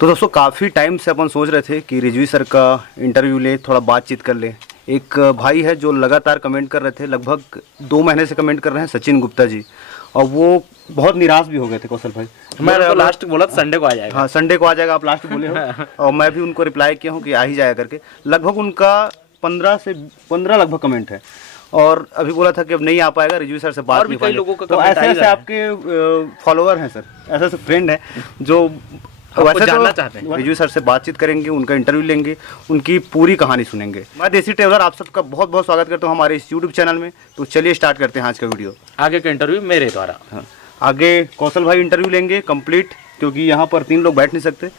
तो दोस्तों काफ़ी टाइम से अपन सोच रहे थे कि रिजवी सर का इंटरव्यू ले, थोड़ा बातचीत कर ले। एक भाई है जो लगातार कमेंट कर रहे थे, लगभग 2 महीने से कमेंट कर रहे हैं, सचिन गुप्ता जी, और वो बहुत निराश भी हो गए थे कौशल भाई। मैं तो लास्ट बोला संडे को आ जाएगा। हाँ, संडे को आ जाएगा, आप लास्ट बोले हो। और मैं भी उनको रिप्लाई किया हूँ कि आ ही जाया करके। लगभग उनका 15 लगभग कमेंट है, और अभी बोला था कि अब नहीं आ पाएगा, रिजवी सर से बात और भी कई लोगों का तो ऐसे ऐसे आपके फॉलोअर हैं सर, ऐसे ऐसे फ्रेंड हैं जो वैसे जानना चाहते हैं। रिजवी सर से बातचीत करेंगे, उनका इंटरव्यू लेंगे, उनकी पूरी कहानी सुनेंगे। मैं देसी ट्रेवलर आप सबका बहुत बहुत स्वागत करता हूँ हमारे इस यूट्यूब चैनल में। तो चलिए स्टार्ट करते हैं आज का वीडियो। आगे का इंटरव्यू मेरे द्वारा। हाँ, आगे कौशल भाई इंटरव्यू लेंगे कंप्लीट, क्योंकि यहाँ पर 3 लोग बैठ नहीं सकते,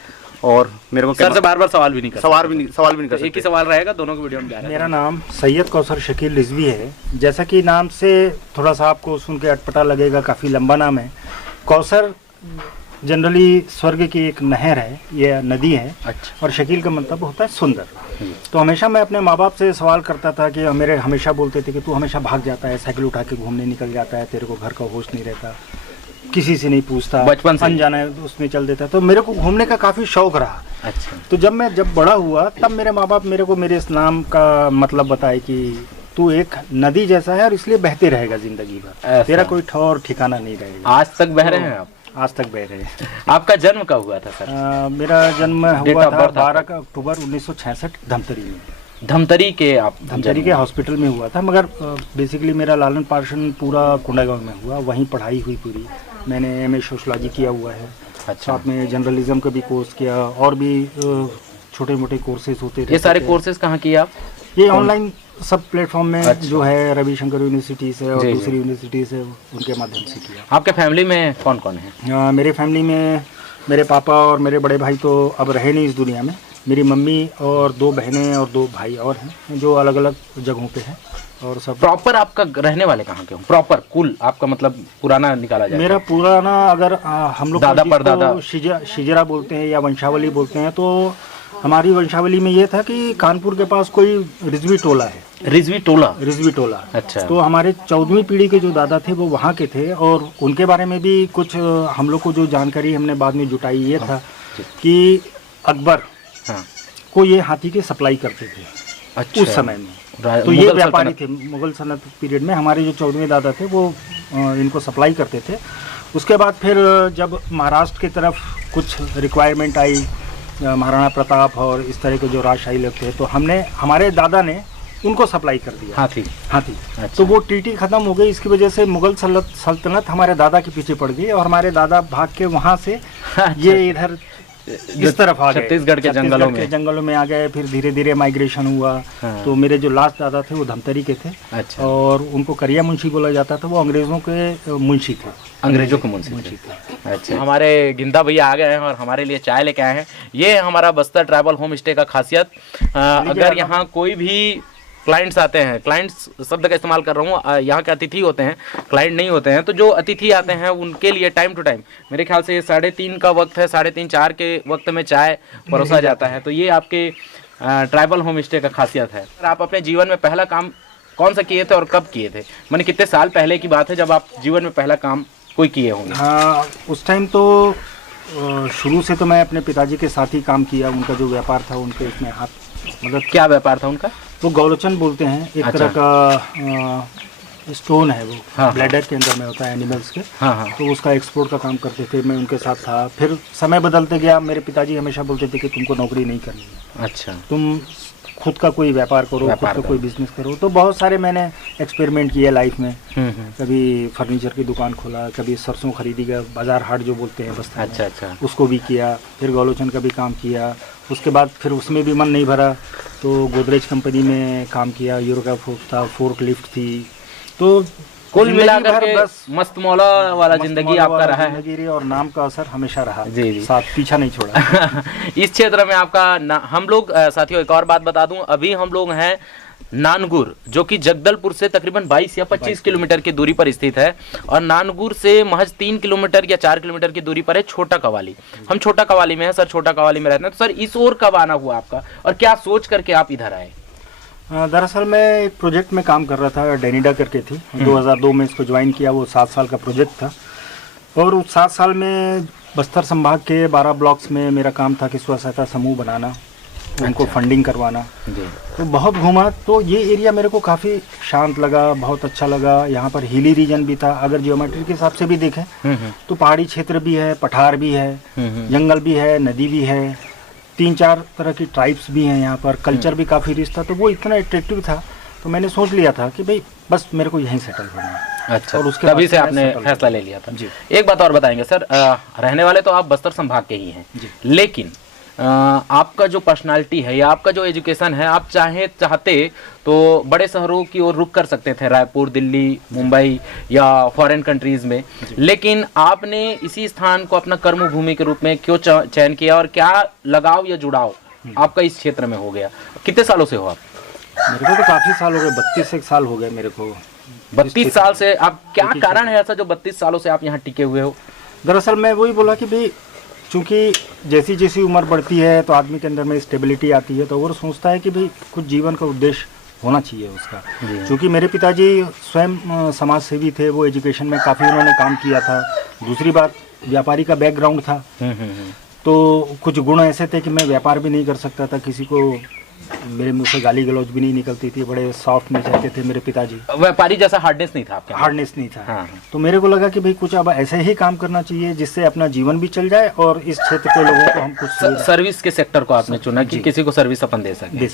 और मेरे को सर से बार बार सवाल भी नहीं कर सवाल भी नहीं कर सकते। एक ही सवाल रहेगा, दोनों के वीडियो में जा रहा है। मेरा नाम सैयद कौसर शकील रिजवी है। जैसा कि नाम से थोड़ा सा आपको सुन के अटपटा लगेगा, काफ़ी लंबा नाम है। कौसर जनरली स्वर्ग की एक नहर है, ये नदी है। अच्छा। और शकील का मतलब होता है सुंदर। तो हमेशा मैं अपने माँ बाप से सवाल करता था कि मेरे हमेशा बोलते थे कि तू हमेशा भाग जाता है, साइकिल उठा के घूमने निकल जाता है, तेरे को घर का होश नहीं रहता, किसी से नहीं पूछता, बचपन से अनजाना है उसमें चल देता। तो मेरे को घूमने का काफ़ी शौक रहा। अच्छा। तो जब बड़ा हुआ तब मेरे माँ बाप मेरे को मेरे इस नाम का मतलब बताए कि तू एक नदी जैसा है और इसलिए बहते रहेगा जिंदगी भर, तेरा कोई ठौर ठिकाना नहीं रहेगा। आज तक बह रहे हैं आप? आज तक बह रहे हैं। आपका जन्म कब हुआ था सर? मेरा जन्म Date हुआ of था birth 12 अक्टूबर 1966 धमतरी में। धमतरी के आप धमतरी के हॉस्पिटल में हुआ था, मगर बेसिकली मेरा लालन पार्षण पूरा कुंडागांव में हुआ, वहीं पढ़ाई हुई पूरी। मैंने MA सोशलॉजी किया हुआ है। अच्छा। साथ में जर्नलिज्म का भी कोर्स किया, और भी छोटे मोटे कोर्सेज होते ये सारे कोर्सेज कहाँ किए आप? ये ऑनलाइन सब प्लेटफॉर्म में। अच्छा। जो है रविशंकर यूनिवर्सिटी से और जी, दूसरी यूनिवर्सिटी से, उनके माध्यम से किया। आपके फैमिली में कौन कौन है? मेरे फैमिली में मेरे पापा और मेरे बड़े भाई तो अब रहे नहीं इस दुनिया में। मेरी मम्मी और 2 बहनें और 2 भाई और हैं जो अलग अलग जगहों पे हैं। और सब प्रॉपर आपका रहने वाले कहाँ के हो? प्रॉपर कुल आपका मतलब पुराना निकाला जाए? मेरा पुराना अगर हम लोग दादा परदादा शिजरा बोलते हैं या वंशावली बोलते हैं, तो हमारी वंशावली में ये था कि कानपुर के पास कोई रिजवी टोला है। रिजवी टोला। अच्छा। तो हमारे 14वीं पीढ़ी के जो दादा थे वो वहाँ के थे, और उनके बारे में भी कुछ हम लोग को जो जानकारी हमने बाद में जुटाई ये था कि अकबर को ये हाथी के सप्लाई करते थे। अच्छा। उस समय में तो ये व्यापारी थे। मुगल सल्तनत पीरियड में हमारे जो 14वें दादा थे वो इनको सप्लाई करते थे। उसके बाद फिर जब महाराष्ट्र की तरफ कुछ रिक्वायरमेंट आई, महाराणा प्रताप और इस तरह के जो राजशाही लोग थे, तो हमारे दादा ने उनको सप्लाई कर दिया हाथी। अच्छा। तो वो टीटी खत्म हो गई, इसकी वजह से मुगल सल्तनत हमारे दादा के पीछे पड़ गई, और हमारे दादा भाग के वहाँ से ये इधर इस तरफ आ गए, छत्तीसगढ़ के जंगलों में आ गए। फिर धीरे धीरे माइग्रेशन हुआ। तो मेरे जो लास्ट दादा थे वो धमतरी के थे। अच्छा। और उनको करिया मुंशी बोला जाता था, वो अंग्रेजों के मुंशी थे। अंग्रेजों के मुंशी थे। अच्छा। हमारे गिंदा भैया आ गए हैं और हमारे लिए चाय लेके आए हैं। ये हमारा बस्तर ट्राइबल होम स्टे का खासियत। अगर यहाँ कोई भी क्लाइंट्स आते हैं, क्लाइंट्स शब्द का इस्तेमाल कर रहा हूँ, यहाँ के अतिथि होते हैं, क्लाइंट नहीं होते हैं, तो जो अतिथि आते हैं उनके लिए टाइम टू टाइम, मेरे ख्याल से 3:30 का वक्त है, 3:30-4 के वक्त में चाय परोसा जाता है। तो ये आपके ट्राइबल होम स्टे का खासियत है। आप अपने जीवन में पहला काम कौन सा किए थे और कब किए थे? मैंने कितने साल पहले की बात है जब आप जीवन में पहला काम कोई किए होंगे? हाँ, उस टाइम तो शुरू से तो मैं अपने पिताजी के साथ ही काम किया। उनका जो व्यापार था उनके उसमें हाथ, मतलब क्या व्यापार था उनका? वो गौलोचन बोलते हैं, एक अच्छा। तरह का स्टोन है वो। हाँ। ब्लैडर के अंदर में होता है एनिमल्स के। हाँ। तो उसका एक्सपोर्ट का काम करते थे, मैं उनके साथ था। फिर समय बदलते गया, मेरे पिताजी हमेशा बोलते थे कि तुमको नौकरी नहीं करनी है, अच्छा, तुम खुद का कोई व्यापार करो, खुद का कोई बिजनेस करो। तो बहुत सारे मैंने एक्सपेरिमेंट किए लाइफ में। कभी फर्नीचर की दुकान खोला, कभी सरसों खरीदी का बाजार हाट जो बोलते हैं बस्तर में। अच्छा। उसको भी किया। फिर गौलोचन का भी काम किया। उसके बाद फिर उसमें भी मन नहीं भरा तो गोदरेज कंपनी में काम किया। यूरो का था, फोर्क लिफ्ट थी। तो कुल मिलाकर के बस मस्त मौला वाला जिंदगी आपका रहा है, और नाम का असर हमेशा रहा। जी। साथ पीछा नहीं छोड़ा। इस क्षेत्र में आपका हम लोग साथियों एक और बात बता दूं, अभी हम लोग हैं नानगुर, जो कि जगदलपुर से तकरीबन 22 या 25 किलोमीटर की दूरी पर स्थित है। और नानगुर से महज 3 किलोमीटर या 4 किलोमीटर की दूरी पर है छोटा कवाली। हम छोटा कवाली में है सर, छोटा कवाली में रहते हैं। तो सर इस ओर कब आना हुआ आपका और क्या सोच करके आप इधर आए? दरअसल मैं एक प्रोजेक्ट में काम कर रहा था, डेनिडा करके थी। 2002 में इसको ज्वाइन किया। वो 7 साल का प्रोजेक्ट था, और उस 7 साल में बस्तर संभाग के 12 ब्लॉक्स में मेरा काम था कि स्व सहायता समूह बनाना, उनको फंडिंग करवाना। जी। तो बहुत घूमा, तो ये एरिया मेरे को काफ़ी शांत लगा, बहुत अच्छा लगा। यहाँ पर हिली रीजन भी था, अगर जियोमेट्री के हिसाब से भी देखें तो पहाड़ी क्षेत्र भी है, पठार भी है, जंगल भी है, नदी भी है, 3-4 तरह की ट्राइब्स भी हैं यहाँ पर, कल्चर भी काफ़ी रिच था। तो वो इतना अट्रैक्टिव था, तो मैंने सोच लिया था कि भाई बस मेरे को यहीं सेटल होना है। अच्छा, और उसके तभी बाद से मैं आपने settle फैसला ले लिया था। जी। एक बात और बताएंगे सर, रहने वाले तो आप बस्तर संभाग के ही हैं, लेकिन आपका जो पर्सनालिटी है या आपका जो एजुकेशन है, आप चाहते तो बड़े शहरों की ओर रुख कर सकते थे, रायपुर, दिल्ली, मुंबई या फॉरेन कंट्रीज में, लेकिन आपने इसी स्थान को अपना कर्म भूमि के रूप में क्यों चयन किया और क्या लगाव या जुड़ाव आपका इस क्षेत्र में हो गया? कितने सालों से हो आप? मेरे को तो काफ़ी साल हो गए, 32 साल हो गए मेरे को। 32 साल से आप, क्या कारण है ऐसा जो 32 सालों से आप यहाँ टिके हुए हो? दरअसल मैं वही बोला कि भाई चूँकि जैसी जैसी उम्र बढ़ती है तो आदमी के अंदर में स्टेबिलिटी आती है, तो वो सोचता है कि भाई कुछ जीवन का उद्देश्य होना चाहिए उसका। क्योंकि मेरे पिताजी स्वयं समाज सेवी थे, वो एजुकेशन में काफ़ी उन्होंने काम किया था। दूसरी बात, व्यापारी का बैकग्राउंड था, तो कुछ गुण ऐसे थे कि मैं व्यापार भी नहीं कर सकता था, किसी को मेरे मुंह से गाली गलौज भी नहीं निकलती थी, बड़े सॉफ्ट नेचर के थे मेरे पिताजी। व्यापारी जैसा हार्डनेस नहीं था आपके? हार्डनेस नहीं था। हाँ। तो मेरे को लगा कि भाई कुछ अब ऐसे ही काम करना चाहिए जिससे अपना जीवन भी चल जाए और इस क्षेत्र के लोगों को हम कुछ सर्विस के सेक्टर को आपने चुना कि किसी को सर्विस अपन दे सके।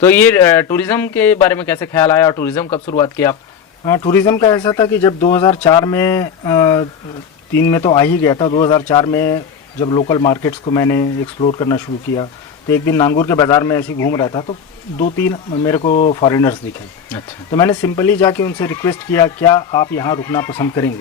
तो ये टूरिज्म के बारे में कैसे ख्याल आया और टूरिज्म कब शुरुआत की आप? टूरिज्म का ऐसा था कि जब 2004 में 3 में तो आ ही गया था, 2004 में जब लोकल मार्केट्स को मैंने एक्सप्लोर करना शुरू किया, तो एक दिन नांगूर के बाज़ार में ऐसे घूम रहा था, तो 2-3 मेरे को फॉरेनर्स दिखे। अच्छा। तो मैंने सिंपली जाके उनसे रिक्वेस्ट किया, क्या आप यहाँ रुकना पसंद करेंगे?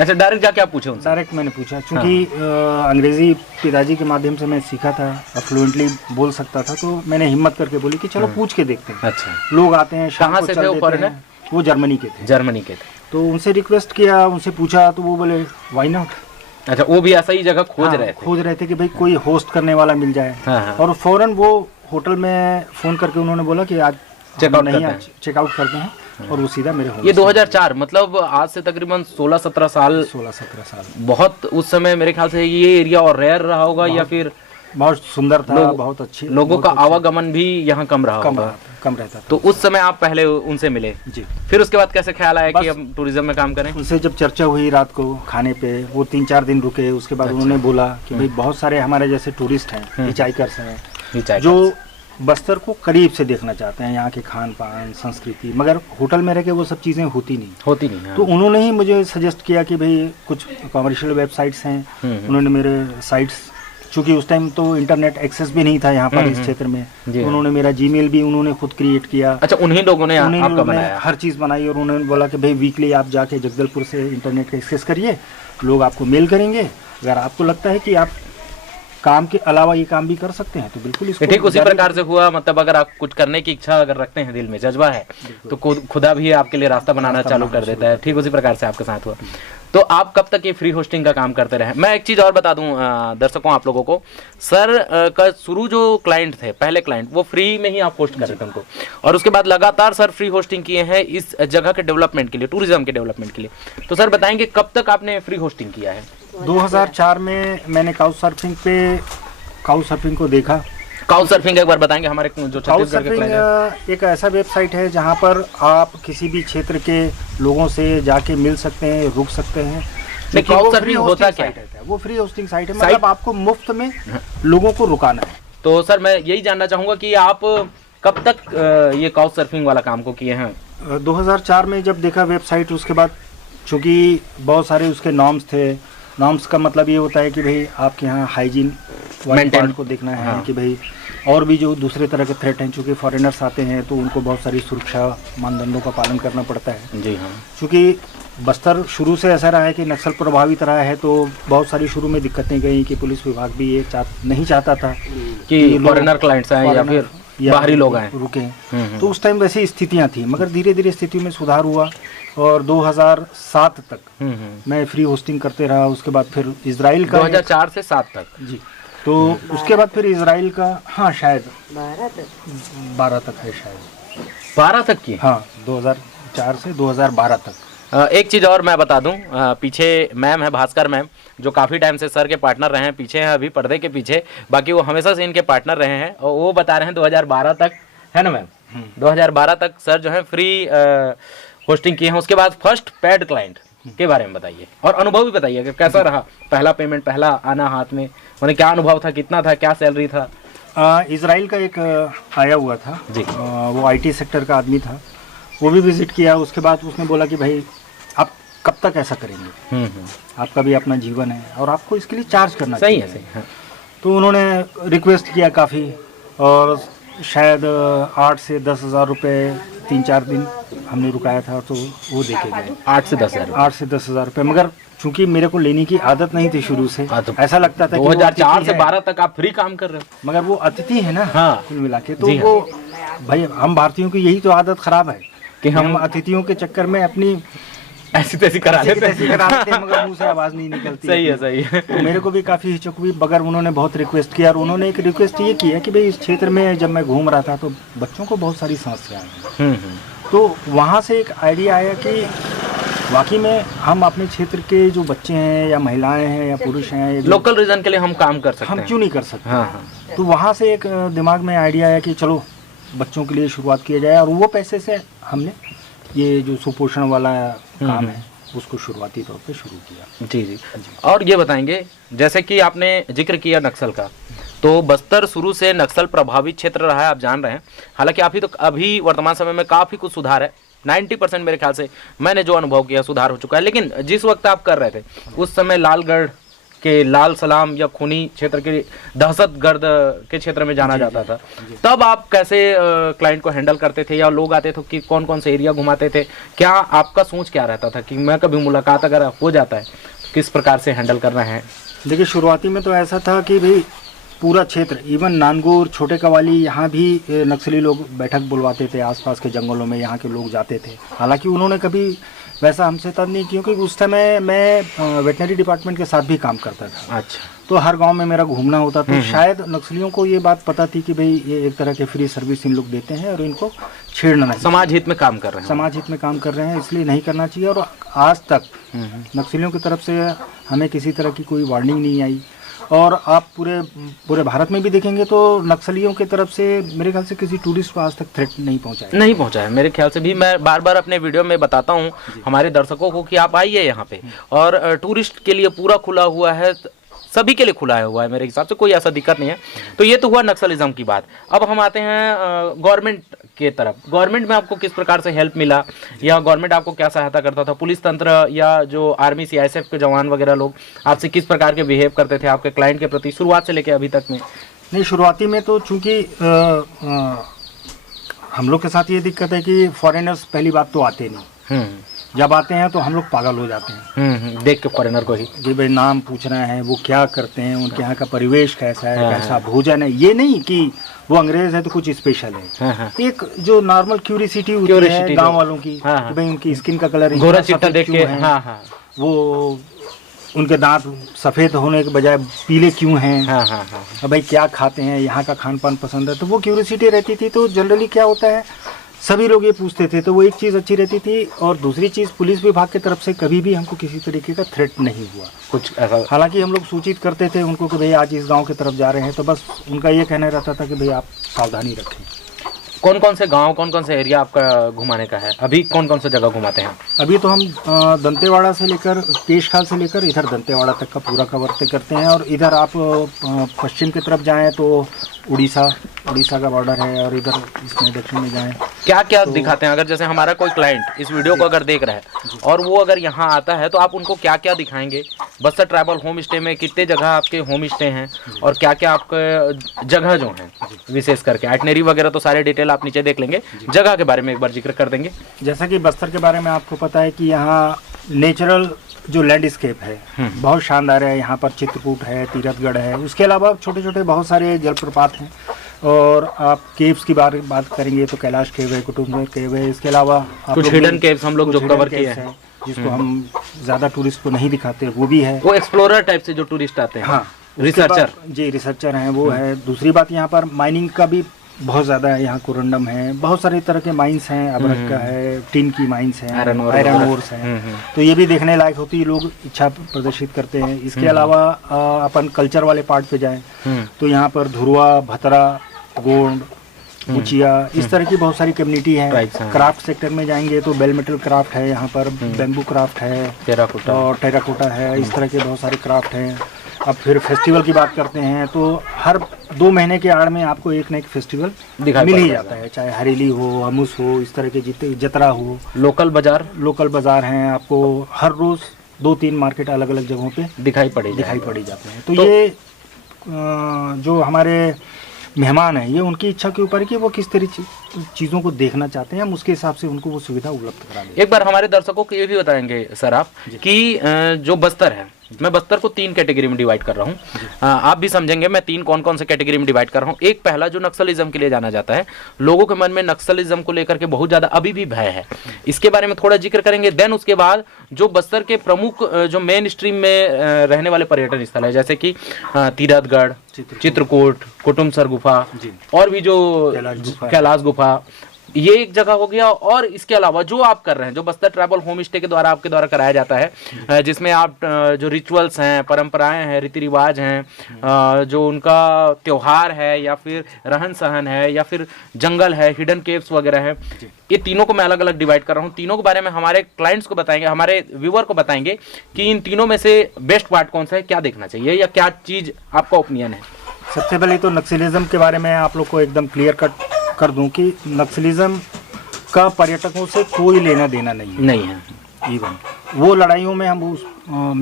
अच्छा, डायरेक्ट जाके आप पूछे उनसे? डायरेक्ट मैंने पूछा, क्योंकि अंग्रेज़ी पिताजी के माध्यम से मैं सीखा था, फ्लुएंटली बोल सकता था, तो मैंने हिम्मत करके बोली कि चलो पूछ के देखते हैं। अच्छा। लोग आते हैं, शाम कहाँ को से चल थे वो देते फॉरेनर? हैं। वो जर्मनी के थे। जर्मनी के थे। तो उनसे रिक्वेस्ट किया, उनसे पूछा, तो वो बोले वाई नॉट। अच्छा, वो भी ऐसा ही जगह खोज रहे थे कि भाई कोई होस्ट करने वाला मिल जाए। हाँ। और फौरन वो होटल में फ़ोन करके उन्होंने बोला कि आज चेकआउट करते हैं, और वो सीधा मेरे होम। ये 2004 मतलब आज से तकरीबन 16-17 साल। 16-17 साल। बहुत उस समय मेरे ख्याल से ये एरिया और रेयर रहा होगा, या फिर बहुत सुंदर था, बहुत अच्छी, लोगों का आवागमन भी यहाँ कम रहा होगा, कम रहता था। तो उस समय आप पहले उनसे मिले जी, फिर उसके बाद कैसे ख्याल आया कि अब टूरिज्म में काम करें? उनसे जब चर्चा हुई रात को खाने पे, वो 3-4 दिन रुके, उसके बाद उन्होंने बोला कि भाई बहुत सारे हमारे जैसे टूरिस्ट हैं, हिचाइकर्स हैं, जो बस्तर को करीब से देखना चाहते हैं, यहाँ के खान पान, संस्कृति, मगर होटल में रह के वो सब चीज़ें होती नहीं। तो उन्होंने ही मुझे सजेस्ट किया कि भाई कुछ कमर्शियल वेबसाइट्स हैं, उन्होंने मेरे साइट्स, चूँकि उस टाइम तो इंटरनेट एक्सेस भी नहीं था यहाँ पर इस क्षेत्र में, तो उन्होंने मेरा जीमेल भी उन्होंने खुद क्रिएट किया। अच्छा, उन्हीं लोगों ने आपका बनाया? हर चीज़ बनाई, और उन्होंने बोला कि भाई वीकली आप जाके जगदलपुर से इंटरनेट का एक्सेस करिए, लोग आपको मेल करेंगे, अगर आपको लगता है कि आप काम के अलावा ये काम भी कर सकते हैं तो बिल्कुल इसको। ठीक उसी प्रकार से हुआ, मतलब अगर आप कुछ करने की इच्छा अगर रखते हैं, दिल में जज्बा है, तो खुदा भी आपके लिए रास्ता बनाना चालू कर देता है। ठीक उसी प्रकार से आपके साथ हुआ। तो आप कब तक ये फ्री होस्टिंग का काम करते रहे? मैं एक चीज़ और बता दूं दर्शकों, आप लोगों को, सर का शुरू जो क्लाइंट थे, पहले क्लाइंट, वो फ्री में ही आप होस्ट कर रहे थे उनको, और उसके बाद लगातार सर फ्री होस्टिंग किए हैं इस जगह के डेवलपमेंट के लिए, टूरिज्म के डेवलपमेंट के लिए। तो सर बताएंगे कब तक आपने फ्री होस्टिंग किया है? 2004 में मैंने काउच सर्फिंग को देखा। काउच सर्फिंग एक बार बताएंगे हमारे जो छत्तीसगढ़ के क्लाइंट हैं? एक ऐसा वेबसाइट है जहां पर आप किसी भी क्षेत्र के लोगों से जाके मिल सकते हैं, रुक सकते हैं। लेकिन काउच सर्फिंग होता क्या है? वो फ्री होस्टिंग साइट है, मतलब आपको मुफ्त में लोगों को रुकाना है। तो सर मैं यही जानना चाहूँगा कि आप कब तक ये काउच सर्फिंग वाला काम को किए हैं? 2004 में जब देखा वेबसाइट, उसके बाद चूँकि बहुत सारे उसके नॉर्म्स थे। नॉर्म्स का मतलब ये होता है कि भाई आपके यहाँ हाइजीन मेंटेन को देखना है। हाँ। कि भाई और भी जो दूसरे तरह के थ्रेट हैं, चूँकि फॉरेनर्स आते हैं तो उनको बहुत सारी सुरक्षा मानदंडों का पालन करना पड़ता है। जी हाँ। चूँकि बस्तर शुरू से ऐसा रहा है कि नक्सल प्रभावित रहा है, तो बहुत सारी शुरू में दिक्कतें गई कि पुलिस विभाग भी ये नहीं चाहता था कि फॉरेनर क्लाइंट्स आए या फिर बाहरी लोग आए रुके। तो उस टाइम वैसी स्थितियाँ थी, मगर धीरे धीरे स्थिति में सुधार हुआ और 2007 तक मैं फ्री होस्टिंग करते रहा। उसके बाद फिर इजराइल का 2004 से 7 तक जी, तो उसके बाद फिर इजराइल का, हाँ शायद 12 तक है, शायद 12 तक की, हाँ 2004 से 2012 तक। एक चीज़ और मैं बता दूं, पीछे मैम है, भास्कर मैम, जो काफ़ी टाइम से सर के पार्टनर रहे हैं, पीछे हैं अभी पर्दे के पीछे, बाकी वो हमेशा से इनके पार्टनर रहे हैं। और वो बता रहे हैं 2012 तक, है ना मैम, 2012 तक सर जो है फ्री होस्टिंग किए हैं। उसके बाद फर्स्ट पेड क्लाइंट के बारे में बताइए और अनुभव भी बताइए कि कैसा रहा पहला पेमेंट, पहला आना हाथ में, मैंने क्या अनुभव था, कितना था, क्या सैलरी था? इजराइल का एक आया हुआ था जी। वो आईटी सेक्टर का आदमी था, वो भी विजिट किया। उसके बाद उसने बोला कि भाई आप कब तक ऐसा करेंगे, आपका भी अपना जीवन है और आपको इसके लिए चार्ज करना सही चाहिए। है, सही है। तो उन्होंने रिक्वेस्ट किया काफ़ी, और शायद 8 से 10 हज़ार रुपये 3-4 दिन हमने रुकाया था, तो वो देखे गए 8 से 10 हज़ार 8 से 10 हज़ार रुपये। मगर चूंकि मेरे को लेने की आदत नहीं थी शुरू से, तो ऐसा लगता था कि वो 2004 अतिथि से है। 12 तक आप फ्री काम कर रहे हो। मगर वो अतिथि है ना, हाँ। कुल मिला के। तो जी हाँ। वो भाई हम भारतीयों की यही तो आदत खराब है कि हम अतिथियों के चक्कर में अपनी ऐसी तैसी करा लेते ऐसी करा लेते हैं, मगर मुंह से आवाज़ नहीं निकलती। सही है, सही है। तो मेरे को भी काफ़ी हिचक हुई, मगर उन्होंने बहुत रिक्वेस्ट किया। और उन्होंने एक रिक्वेस्ट ये किया कि भाई इस क्षेत्र में जब मैं घूम रहा था तो बच्चों को बहुत सारी समस्याएं हैं। तो वहाँ से एक आइडिया आया कि वाकई में हम अपने क्षेत्र के जो बच्चे हैं या महिलाएं हैं या पुरुष हैं, लोकल रीजन के लिए हम काम कर सकते हम हैं। क्यों नहीं कर सकते। हाँ, हाँ। तो वहाँ से एक दिमाग में आइडिया आया कि चलो बच्चों के लिए शुरुआत किया जाए, और वो पैसे से हमने ये जो सुपोषण वाला काम है उसको शुरुआती तौर पे शुरू किया। जी जी। और ये बताएंगे, जैसे कि आपने जिक्र किया नक्सल का, तो बस्तर शुरू से नक्सल प्रभावित क्षेत्र रहा है, आप जान रहे हैं। हालांकि अभी वर्तमान समय में काफ़ी कुछ सुधार है, 90% मेरे ख्याल से मैंने जो अनुभव किया सुधार हो चुका है। लेकिन जिस वक्त आप कर रहे थे उस समय लालगढ़ के लाल सलाम या खूनी क्षेत्र के दहशतगर्द के क्षेत्र में जाना जाता था, तब आप कैसे क्लाइंट को हैंडल करते थे, या लोग आते थे कि कौन कौन से एरिया घुमाते थे, क्या आपका सोच क्या रहता था कि मैं कभी मुलाकात अगर हो जाता है तो किस प्रकार से हैंडल करना है? देखिए शुरुआती में तो ऐसा था कि भाई पूरा क्षेत्र, इवन नानगौर, छोटे कवाली, यहाँ भी नक्सली लोग बैठक बुलवाते थे आसपास के जंगलों में, यहाँ के लोग जाते थे। हालांकि उन्होंने कभी वैसा हमसे तब नहीं, क्योंकि उस समय मैं वेटनरी डिपार्टमेंट के साथ भी काम करता था। अच्छा। तो हर गांव में मेरा घूमना होता, तो शायद नक्सलियों को ये बात पता थी कि भाई ये एक तरह के फ्री सर्विस इन लोग देते हैं और इनको छेड़ना नहीं, समाज हित में काम कर रहे हैं, समाज हित में काम कर रहे हैं, इसलिए नहीं करना चाहिए। और आज तक नक्सलियों की तरफ से हमें किसी तरह की कोई वार्निंग नहीं आई। और आप पूरे भारत में भी देखेंगे तो नक्सलियों की तरफ से मेरे ख्याल से किसी टूरिस्ट को आज तक थ्रेट नहीं पहुंचा है। मेरे ख्याल से भी मैं बार बार अपने वीडियो में बताता हूं हमारे दर्शकों को कि आप आइए यहाँ पे, और टूरिस्ट के लिए पूरा खुला हुआ है, सभी के लिए खुला हुआ है, मेरे हिसाब से कोई ऐसा दिक्कत नहीं है। तो ये तो हुआ नक्सलिज्म की बात। अब हम आते हैं गवर्नमेंट के तरफ। गवर्नमेंट में आपको किस प्रकार से हेल्प मिला, या गवर्नमेंट आपको क्या सहायता करता था? पुलिस तंत्र या जो आर्मी CISF के जवान वगैरह लोग आपसे किस प्रकार के बिहेव करते थे आपके क्लाइंट के प्रति, शुरुआत से लेकर अभी तक में? नहीं, शुरुआती में तो चूँकि हम लोग के साथ ये दिक्कत है कि फॉरेनर्स पहली बात तो आते नहीं, जब आते हैं तो हम लोग पागल हो जाते हैं देख के फॉरेनर को ही कि भाई नाम पूछना है, वो क्या करते हैं, उनके यहाँ का परिवेश कैसा है, कैसा भोजन है। ये नहीं कि वो अंग्रेज है तो कुछ स्पेशल है। एक जो नॉर्मल क्यूरियोसिटी होती है गांव वालों की, कि भाई उनकी स्किन का कलर गोरा चिट्टा देख के, वो उनके दांत सफ़ेद होने के बजाय पीले क्यों हैं, अब भाई क्या खाते हैं, यहाँ का खान पान पसंद है, तो वो क्यूरियोसिटी रहती थी। तो जनरली क्या होता है, सभी लोग ये पूछते थे, तो वो एक चीज़ अच्छी रहती थी। और दूसरी चीज़, पुलिस विभाग की तरफ से कभी भी हमको किसी तरीके का थ्रेट नहीं हुआ कुछ ऐसा। हालांकि हम लोग सूचित करते थे उनको कि भाई आज इस गांव की तरफ जा रहे हैं, तो बस उनका ये कहना रहता था कि भाई आप सावधानी रखें। कौन कौन से गांव, कौन कौन से एरिया आपका घुमाने का है? अभी कौन कौन से जगह घुमाते हैं? अभी तो हम दंतेवाड़ा से लेकर केशखाल से लेकर इधर दंतेवाड़ा तक का पूरा कवर करते हैं। और इधर आप पश्चिम की तरफ जाएं तो उड़ीसा का बॉर्डर है, और इधर इसमें दक्षिण में जाएं क्या क्या दिखाते हैं? अगर जैसे हमारा कोई क्लाइंट इस वीडियो को अगर देख रहा है और वो अगर यहाँ आता है तो आप उनको क्या क्या दिखाएंगे? बस्तर ट्राइबल होम स्टे में कितने जगह आपके होम स्टे हैं, और क्या क्या आपके जगह जो हैं विशेष करके आइटनरी वगैरह तो सारे डिटेल आप नीचे देख लेंगे, जगह के बारे में एक बार जिक्र कर देंगे। जैसा कि बस्तर के बारे में आपको पता है कि यहाँ नेचुरल जो लैंडस्केप है बहुत शानदार है। यहाँ पर चित्रकूट है, तीरथगढ़ है, उसके अलावा छोटे छोटे बहुत सारे जलप्रपात हैं। और आप केव्स की बात करेंगे तो कैलाश केव है, कुटुम्बेर केव है, इसके अलावा कुछ हिडन केव्स हम लोग जो कवर किए हैं, जिसको हम ज़्यादा टूरिस्ट को नहीं दिखाते, वो भी है। वो एक्सप्लोरर टाइप से जो टूरिस्ट आते हैं, हाँ, रिसर्चर जी, रिसर्चर हैं, वो है। दूसरी बात, यहाँ पर माइनिंग का भी बहुत ज़्यादा यहाँ कोरंडम है, बहुत सारे तरह के माइंस हैं, अबरक का है, टिन की माइंस हैं, आयरन ओर्स हैं, तो ये भी देखने लायक होती है, लोग इच्छा प्रदर्शित करते हैं। इसके अलावा अपन कल्चर वाले पार्ट पे जाएं तो यहाँ पर धुरवा, भतरा, गोंड, गुचिया, इस तरह की बहुत सारी कम्युनिटी है। क्राफ्ट सेक्टर में जाएंगे तो बेल मेटल क्राफ्ट है, यहाँ पर बैम्बू क्राफ्ट है, टेराकोटा और टेराकोटा है, इस तरह के बहुत सारे क्राफ्ट हैं। अब फिर फेस्टिवल की बात करते हैं तो हर 2 महीने के आड़ में आपको एक न एक फेस्टिवल मिल ही जाता है, चाहे हरेली हो, हमूस हो, इस तरह के जितने जतरा हो। लोकल बाजार हैं, आपको हर रोज़ 2-3 मार्केट अलग अलग जगहों पे दिखाई पड़ी जाते हैं। तो ये जो हमारे मेहमान हैं, ये उनकी इच्छा के ऊपर है कि वो किस तरह चीज़ों को देखना चाहते हैं, हम उसके हिसाब से उनको वो सुविधा उपलब्ध करा दें। एक बार हमारे दर्शकों को ये भी बताएंगे सर आप कि जो बस्तर है, मैं बस्तर को 3 कैटेगरी में डिवाइड कर रहा हूँ, आप भी समझेंगे मैं 3 कौन कौन से कैटेगरी में डिवाइड कर रहा हूँ। एक पहला जो नक्सलिज्म के लिए जाना जाता है, लोगों के मन में नक्सलिज्म को लेकर के बहुत ज़्यादा अभी भी भय है, इसके बारे में थोड़ा जिक्र करेंगे। देन उसके बाद जो बस्तर के प्रमुख जो मेन स्ट्रीम में रहने वाले पर्यटन स्थल है, जैसे कि तीरथगढ़, चित्रकूट, कुटुमसर गुफा और भी जो कैलाश गुफा, ये एक जगह हो गया। और इसके अलावा जो आप कर रहे हैं, जो बस्तर ट्रैवल होम स्टे के द्वारा आपके द्वारा कराया जाता है, जिसमें आप जो रिचुअल्स हैं, परंपराएं हैं, रीति रिवाज हैं, जो उनका त्योहार है या फिर रहन सहन है या फिर जंगल है, हिडन केव्स वगैरह है, ये तीनों को मैं अलग अलग डिवाइड कर रहा हूँ। तीनों के बारे में हमारे क्लाइंट्स को बताएंगे, हमारे व्यूअर को बताएंगे कि इन तीनों में से बेस्ट पार्ट कौन सा है, क्या देखना चाहिए या क्या चीज़ आपका ओपिनियन है। सबसे पहले तो नक्सलिज्म के बारे में आप लोग को एकदम क्लियर कट कर दूं कि नक्सलिज्म का पर्यटकों से कोई लेना देना नहीं है। इवन वो लड़ाइयों में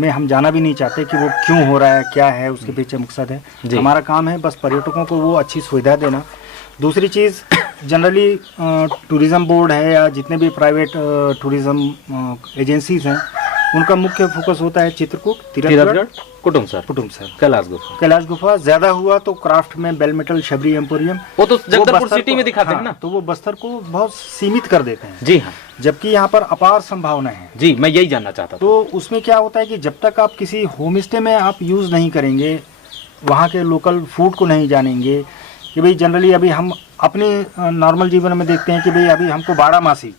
हम जाना भी नहीं चाहते कि वो क्यों हो रहा है, क्या है उसके पीछे मकसद है। हमारा काम है बस पर्यटकों को वो अच्छी सुविधा देना। दूसरी चीज़, जनरली टूरिज़्म बोर्ड है या जितने भी प्राइवेट टूरिज़्म एजेंसीज हैं, उनका मुख्य फोकस होता है चित्रकूट, तीरथगढ़, कुटुमसर, कैलाश गुफा। ज्यादा हुआ तो क्राफ्ट में बेल मेटल, शबरी एम्पोरियम, वो तो जगदलपुर सिटी में दिखाते हैं ना, तो वो बस्तर को बहुत सीमित कर देते हैं। जी हाँ, जबकि यहाँ पर अपार संभावना है। जी, मैं यही जानना चाहता था। तो उसमें क्या होता है कि जब तक आप किसी होम स्टे में आप यूज नहीं करेंगे, वहाँ के लोकल फूड को नहीं जानेंगे कि भाई जनरली अभी हम अपने नॉर्मल जीवन में देखते हैं कि भाई अभी हमको 12 मासी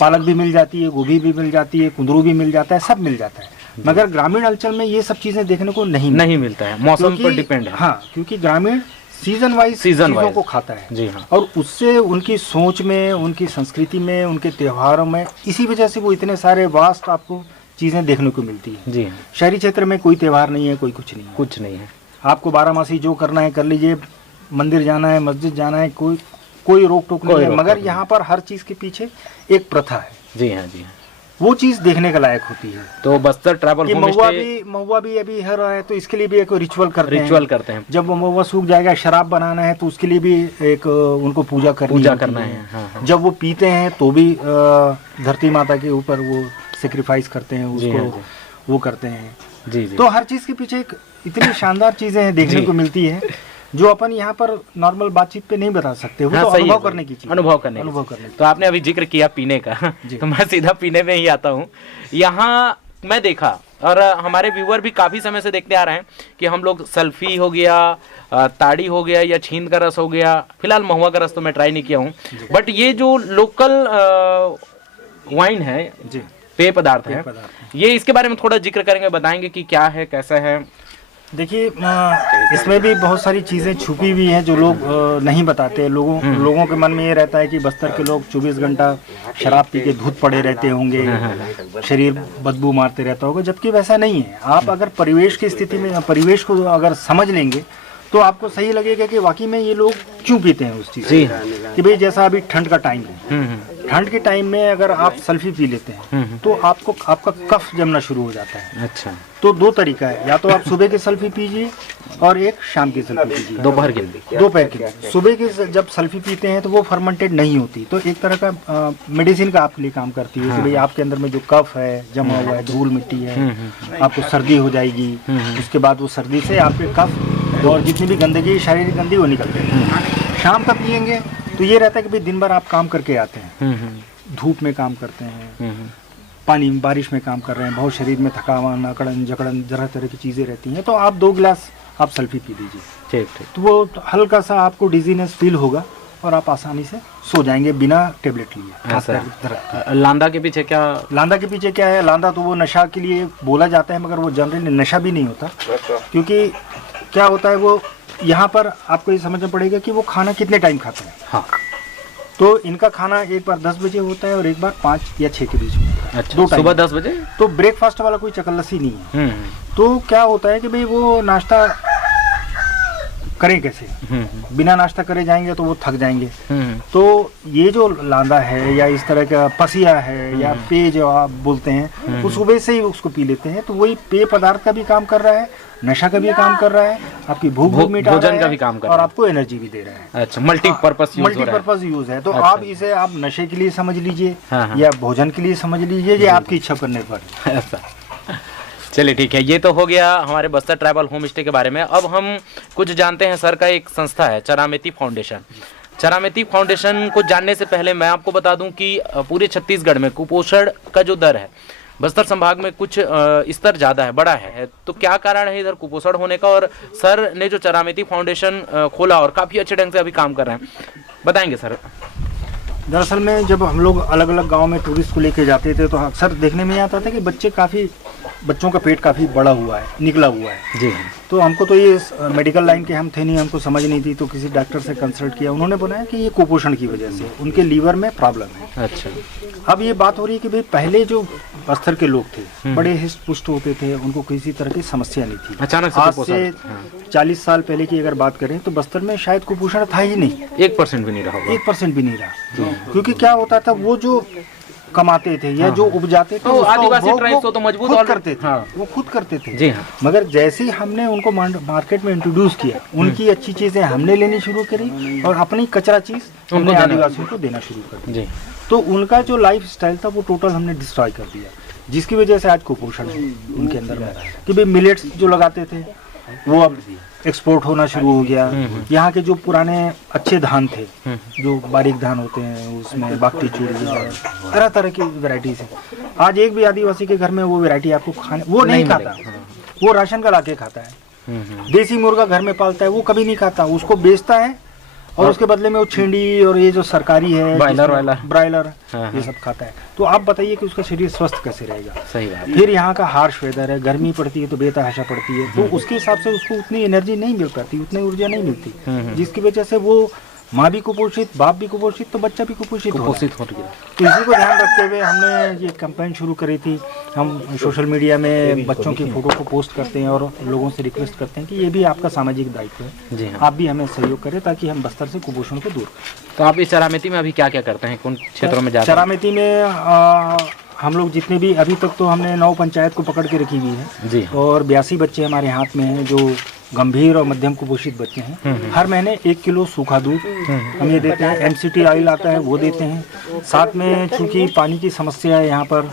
पालक भी मिल जाती है, गोभी भी मिल जाती है, कुंदरू भी मिल जाता है, सब मिल जाता है, मगर ग्रामीण अंचल में ये सब चीजें देखने को नहीं मिलता है। मौसम पर डिपेंड है। हाँ, क्योंकि ग्रामीण सीजन वाइज चीजों को खाता है। जी हाँ। और उससे उनकी सोच में, उनकी संस्कृति में, उनके त्योहारों में, इसी वजह से वो इतने सारे वास्ट आपको चीजें देखने को मिलती है। जी हाँ। शहरी क्षेत्र में कोई त्योहार नहीं है, कोई कुछ नहीं है। आपको 12 मासी जो करना है कर लीजिए, मंदिर जाना है, मस्जिद जाना है, कोई रोक टोक नहीं है। मगर यहाँ पर हर चीज के पीछे एक प्रथा है। जी हाँ, जी हाँ। वो चीज देखने का लायक होती है। तो बस्तर ट्रैवल महुआ भी अभी है रहा है, तो इसके लिए भी एक रिचुअल करते हैं। जब वो महुआ सूख जाएगा, शराब बनाना है, तो उसके लिए भी एक उनको पूजा करना है। हाँ। जब वो पीते हैं तो भी धरती माता के ऊपर वो सेक्रीफाइस करते हैं, उसको वो करते हैं। जी। तो हर चीज के पीछे एक इतनी शानदार चीजें हैं देखने को मिलती है, जो अपन यहाँ पर नॉर्मल बातचीत पे नहीं बता सकते। वो तो अनुभव करने की चीज, अनुभव करने की। तो आपने अभी जिक्र किया पीने का, तो मैं सीधा पीने में ही आता हूँ। यहाँ मैं देखा और हमारे व्यूअर भी काफी समय से देखते आ रहे हैं कि हम लोग सल्फी हो गया, ताड़ी हो गया या छींद का रस हो गया, फिलहाल महुआ का रस तो मैं ट्राई नहीं किया हूँ, बट ये जो लोकल वाइन है, पेय पदार्थ है, ये इसके बारे में थोड़ा जिक्र करेंगे, बताएंगे कि क्या है, कैसा है। देखिए, इसमें भी बहुत सारी चीज़ें छुपी हुई हैं जो लोग नहीं बताते। लोगों के मन में ये रहता है कि बस्तर के लोग 24 घंटा शराब पी के धूत पड़े रहते होंगे, शरीर बदबू मारते रहता होगा, जबकि वैसा नहीं है। आप अगर परिवेश की स्थिति में, परिवेश को अगर समझ लेंगे तो आपको सही लगेगा कि वाकई में ये लोग क्यों पीते हैं उस चीज़ कि भाई जैसा अभी ठंड का टाइम है, ठंड के टाइम में अगर आप सल्फी पी लेते हैं तो आपका कफ जमना शुरू हो जाता है। अच्छा। तो 2 तरीका है, या तो आप सुबह की सल्फी पीजिए और एक शाम की सल्फी पीजिए, दोपहर की। सुबह की जब सल्फी पीते हैं तो वो फर्मेंटेड नहीं होती, तो एक तरह का मेडिसिन का आपके लिए काम करती है कि भाई आपके अंदर में जो कफ है जमा हुआ है, धूल मिट्टी है, आपको सर्दी हो जाएगी, उसके बाद वो सर्दी से आपके कफ और जितनी भी गंदगी, शारीरिक गंदगी, वो निकलते हैं। शाम का पियेंगे तो ये रहता है कि भाई दिन भर आप काम करके आते हैं, धूप में काम करते हैं, पानी बारिश में काम कर रहे हैं, बहुत शरीर में थकावन, अकड़न जकड़न तरह की चीज़ें रहती हैं, तो आप 2 गिलास आप सल्फी पी लीजिए। ठीक ठीक। तो वो हल्का सा आपको डिजीनेस फील होगा और आप आसानी से सो जाएंगे बिना टेबलेट लिए। ऐसा खास कर दर्द। लांदा के पीछे क्या? लांदा के पीछे क्या है, लांदा तो वो नशा के लिए बोला जाता है, मगर वो जनरली नशा भी नहीं होता। क्योंकि क्या होता है, वो यहाँ पर आपको ये समझना पड़ेगा कि वो खाना कितने टाइम खाते हैं। हाँ। तो इनका खाना एक बार 10 बजे होता है और एक बार 5 या 6 के बीच में होता है। अच्छा, 2 टाइम। सुबह 10 बजे? तो ब्रेकफास्ट वाला कोई चकलसी नहीं है। तो क्या होता है कि भाई वो नाश्ता करें कैसे, बिना नाश्ता करे जाएंगे तो वो थक जाएंगे। तो ये जो लांदा है या इस तरह का पसिया है या पेय जो आप बोलते हैं, वो सुबह से ही उसको पी लेते हैं। तो वही पेय पदार्थ का भी काम कर रहा है, नशा का भी काम कर रहा है, आपकी भूख भी मिटा रहा भोजन का है भी काम कर और रहा है। आपको एनर्जी भी दे रहा है। अच्छा, मल्टीपर्पज यूज हो रहा है। मल्टीपर्पज यूज है। तो अच्छा। आप इसे आप नशे के लिए समझ लीजिए हाँ, हाँ। या भोजन के लिए समझ लीजिए, ये आपकी इच्छा पर निर्भर है। ऐसा। चलिए ठीक है, ये तो हो गया हमारे बस्तर ट्राइबल होम स्टे के बारे में। अब हम कुछ जानते हैं। सर का एक संस्था है चरामेती फाउंडेशन। चरामेती फाउंडेशन को जानने से पहले मैं आपको बता दूं कि पूरे छत्तीसगढ़ में कुपोषण का जो दर है बस्तर संभाग में कुछ स्तर ज़्यादा है, बड़ा है। तो क्या कारण है इधर कुपोषण होने का? और सर ने जो चरामेती फाउंडेशन खोला और काफ़ी अच्छे ढंग से अभी काम कर रहे हैं, बताएंगे सर। दरअसल में जब हम लोग अलग अलग गांव में टूरिस्ट को लेके जाते थे तो अक्सर देखने में आता था कि बच्चों का पेट काफ़ी बड़ा हुआ है, निकला हुआ है। जी। तो हमको तो ये मेडिकल लाइन के हम थे नहीं, हमको समझ नहीं थी। तो किसी डॉक्टर से कंसल्ट किया, उन्होंने बताया कि ये कुपोषण की वजह से उनके लीवर में प्रॉब्लम है। अच्छा। अब ये बात हो रही है कि भाई पहले जो बस्तर के लोग थे बड़े हिस्ट पुष्ट होते थे, उनको किसी तरह की समस्या नहीं थी। अचानक से आज कुपोषण। से 40 साल पहले की अगर बात करें तो बस्तर में शायद कुपोषण था ही नहीं। 1% भी नहीं रहा होगा। 1% भी नहीं रहा। क्योंकि क्या होता था, वो जो कमाते थे या जो उपजाते थे तो उसका आदिवासी उपभोग ट्राइब्स तो मजबूत खुद और करते थे। हाँ। वो खुद करते थे। जी हाँ। मगर जैसे ही हमने उनको मार्केट में इंट्रोड्यूस किया, उनकी अच्छी चीजें हमने लेनी शुरू करी और अपनी कचरा चीज हमने आदिवासियों को देना शुरू कर दिया। तो उनका जो लाइफ स्टाइल था वो टोटल हमने डिस्ट्रॉय कर दिया, जिसकी वजह से आज कुपोषण है उनके अंदर में। कि भाई मिलेट्स जो लगाते थे वो अब एक्सपोर्ट होना शुरू हो गया। यहाँ के जो पुराने अच्छे धान थे, जो बारीक धान होते हैं, उसमें बागटी चूड़ी, तरह तरह की वैरायटीज है। आज एक भी आदिवासी के घर में वो वैरायटी आपको खाने वो नहीं खाता। वो राशन का लाके खाता है। देसी मुर्गा घर में पालता है, वो कभी नहीं खाता, उसको बेचता है और उसके बदले में वो छिंडी और ये जो सरकारी है ब्रायलर ये सब खाता है। तो आप बताइए कि उसका शरीर स्वस्थ कैसे रहेगा? सही बात। फिर यहाँ का हार्श वेदर है, गर्मी पड़ती है तो बेतहाशा पड़ती है, तो उसके हिसाब से उसको उतनी एनर्जी नहीं मिल पाती, उतनी ऊर्जा नहीं मिलती, जिसकी वजह से वो माँ भी कुपोषित, बाप भी कुपोषित, तो बच्चा भी कुपोषित हो गया। तो इसी को ध्यान रखते हुए हमने ये कैंपेन शुरू करी थी। हम सोशल मीडिया में बच्चों की फोटो को पोस्ट करते हैं और लोगों से रिक्वेस्ट करते हैं कि ये भी आपका सामाजिक दायित्व है। जी हाँ। आप भी हमें सहयोग करें ताकि हम बस्तर से कुपोषण को दूर करें। तो आप इस चरामेती में अभी क्या क्या करते हैं, कौन क्षेत्रों में जाते हैं? चरामेती में हम लोग जितने भी अभी तक तो हमने 9 पंचायत को पकड़ के रखी हुई है। जी। और 82 बच्चे हमारे हाथ में हैं जो गंभीर और मध्यम कुपोषित बच्चे हैं। हर महीने 1 किलो सूखा दूध हम ये देते हैं। MCT ऑयल आता है वो देते हैं। साथ में चूँकि पानी की समस्या है यहाँ पर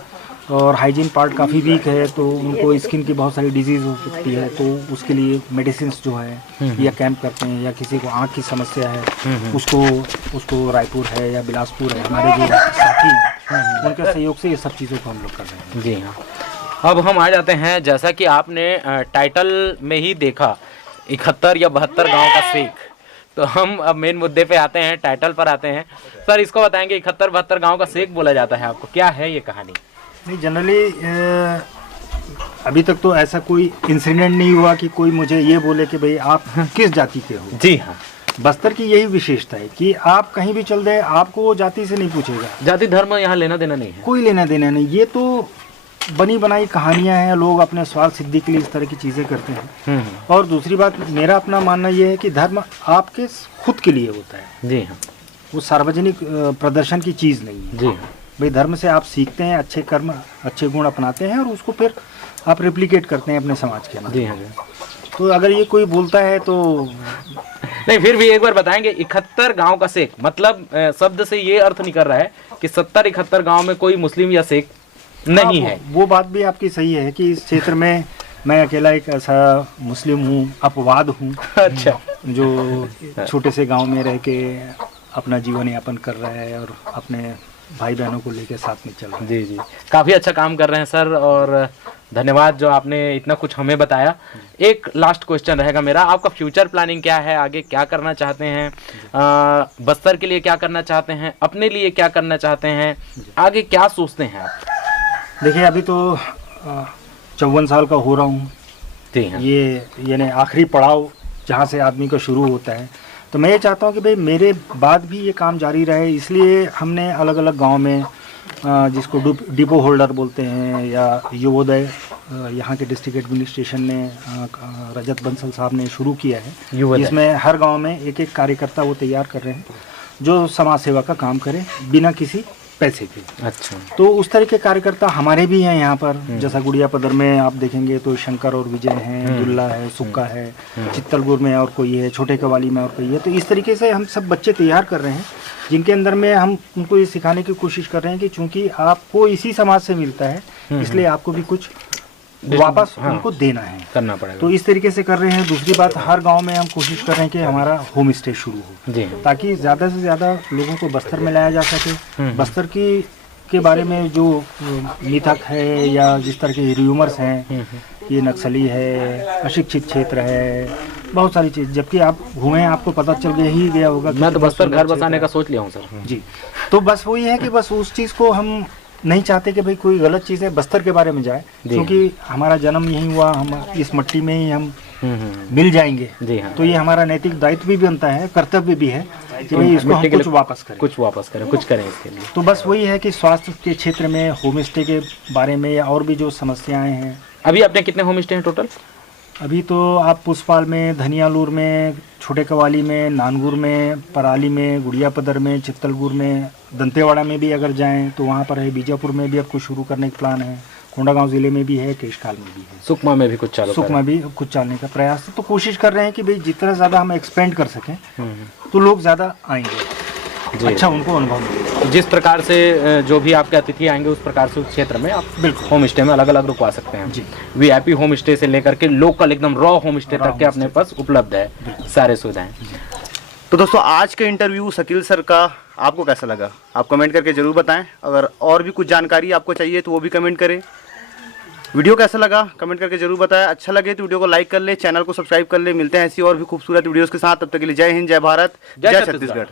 और हाइजीन पार्ट काफ़ी वीक है, तो उनको स्किन की बहुत सारी डिजीज़ हो सकती है, तो उसके लिए मेडिसिन जो है या कैंप करते हैं। या किसी को आँख की समस्या है उसको रायपुर है या बिलासपुर है, हमारे जो साथी हैं उनके सहयोग से ये सब चीज़ों को हम लोग कर रहे हैं। जी हाँ। अब हम आ जाते हैं, जैसा कि आपने टाइटल में ही देखा 71 या 72 गांव का सेक, तो हम अब मेन मुद्दे पे आते हैं, टाइटल पर आते हैं। सर इसको बताएंगे, 71-72 गांव का सेक बोला जाता है आपको, क्या है ये कहानी? नहीं, जनरली अभी तक तो ऐसा कोई इंसिडेंट नहीं हुआ कि कोई मुझे ये बोले कि भाई आप किस जाति के हो। जी हाँ। बस्तर की यही विशेषता है कि आप कहीं भी चल दे, आपको जाति से नहीं पूछेगा। जाति धर्म यहाँ लेना देना नहीं है, कोई लेना देना नहीं। ये तो बनी बनाई कहानियां हैं, लोग अपने स्वार्थ सिद्धि के लिए इस तरह की चीज़ें करते हैं। और दूसरी बात, मेरा अपना मानना ये है कि धर्म आपके खुद के लिए होता है। जी हाँ। वो सार्वजनिक प्रदर्शन की चीज़ नहीं है। जी हाँ। भाई धर्म से आप सीखते हैं, अच्छे कर्म अच्छे गुण अपनाते हैं और उसको फिर आप रेप्लिकेट करते हैं अपने समाज के अंदर। जी हाँ। तो अगर ये कोई बोलता है तो नहीं, फिर भी एक बार बताएंगे, 71 गांव का सेक मतलब शब्द से ये अर्थ नहीं कर रहा है कि 70-71 गांव में कोई मुस्लिम या सेक नहीं है। वो बात भी आपकी सही है कि इस क्षेत्र में मैं अकेला एक ऐसा मुस्लिम हूँ, अपवाद हूँ। अच्छा। जो छोटे से गांव में रह के अपना जीवन यापन कर रहा है और अपने भाई बहनों को लेकर साथ में चल रहा है। जी जी, काफ़ी अच्छा काम कर रहे हैं सर। और धन्यवाद जो आपने इतना कुछ हमें बताया। एक लास्ट क्वेश्चन रहेगा मेरा, आपका फ्यूचर प्लानिंग क्या है, आगे क्या करना चाहते हैं, बस्तर के लिए क्या करना चाहते हैं, अपने लिए क्या करना चाहते हैं, आगे क्या सोचते हैं आप? देखिए अभी तो 54 साल का हो रहा हूँ, जी हाँ। ये यानी आखिरी पड़ाव जहाँ से आदमी का शुरू होता है। तो मैं ये चाहता हूँ कि भाई मेरे बाद भी ये काम जारी रहे, इसलिए हमने अलग अलग गांव में जिसको डिपो होल्डर बोलते हैं या युवोदय, यहाँ के डिस्ट्रिक्ट एडमिनिस्ट्रेशन ने रजत बंसल साहब ने शुरू किया है, जिसमें हर गांव में एक एक कार्यकर्ता वो तैयार कर रहे हैं जो समाज सेवा का काम करे बिना किसी पैसे के। अच्छा। तो उस तरह के कार्यकर्ता हमारे भी हैं यहाँ पर, जैसा गुड़िया पदर में आप देखेंगे तो शंकर और विजय हैं, दुल्ला है, सुक्का है, चित्तलपुर में और कोई है, छोटे कवाली में और कोई है। तो इस तरीके से हम सब बच्चे तैयार कर रहे हैं जिनके अंदर में हम उनको ये सिखाने की कोशिश कर रहे हैं कि चूंकि आपको इसी समाज से मिलता है इसलिए आपको भी कुछ वापस उनको देना है, करना पड़ेगा। तो इस तरीके से कर रहे हैं। दूसरी बात, हर गांव में हम कोशिश कर रहे हैं कि हमारा होम स्टे शुरू हो, जी, ताकि ज़्यादा से ज़्यादा लोगों को बस्तर में लाया जा सके। बस्तर के बारे में जो मिथक है या जिस तरह के र्यूमर्स हैं, ये नक्सली है, अशिक्षित क्षेत्र है, बहुत सारी चीज़, जबकि आप घूमे आपको पता चल गया ही गया होगा। मैं तो बस्तर घर बसाने का सोच लिया हूँ सर। जी, तो बस वही है कि बस उस चीज़ को हम नहीं चाहते कि भाई कोई गलत चीज़ है बस्तर के बारे में जाए, क्योंकि हमारा जन्म यहीं हुआ, हम इस मट्टी में ही हम मिल जाएंगे। जी हाँ। तो ये हमारा नैतिक दायित्व भी बनता है, कर्तव्य भी है कि भाई इसको हम कुछ वापस करें, कुछ करें इसके लिए। तो बस वही है कि स्वास्थ्य के क्षेत्र में होम स्टे के बारे में या और भी जो समस्याएं हैं। अभी अपने कितने होम स्टे हैं टोटल? अभी तो आप पुष्पाल में, धनियालूर में, छोटे कवाली में, नानगुर में, पराली में, गुड़िया पदर में, चित्तलपुर में, दंतेवाड़ा में भी अगर जाएं तो वहाँ पर है। बीजापुर में भी अब कुछ शुरू करने का प्लान है, कोंडागांव जिले में भी है, केशकाल में भी है, सुकमा में भी कुछ चालू, सुकमा भी कुछ चलने का प्रयास है। तो कोशिश कर रहे हैं कि भाई जितना ज़्यादा हम एक्सपेंड कर सकें तो लोग ज़्यादा आएंगे, अच्छा उनको अनुभव मिलेगा। जिस प्रकार से जो भी आपके अतिथि आएंगे उस प्रकार से उस क्षेत्र में आप बिल्कुल होम स्टे में अलग अलग रुकवा सकते हैं जी। वीआईपी होम स्टे से लेकर के लोकल एकदम रॉ होम स्टे तक के अपने पास उपलब्ध है सारे सुविधाएं। तो दोस्तों आज के इंटरव्यू शकील सर का आपको कैसा लगा आप कमेंट करके ज़रूर बताएं। अगर और भी कुछ जानकारी आपको चाहिए तो वो भी कमेंट करें। वीडियो कैसा लगा कमेंट करके जरूर बताएं। अच्छा लगे तो वीडियो को लाइक कर ले, चैनल को सब्सक्राइब कर ले। मिलते हैं ऐसी और भी खूबसूरत वीडियोस के साथ, तब तक के लिए जय हिंद, जय भारत, जय छत्तीसगढ़।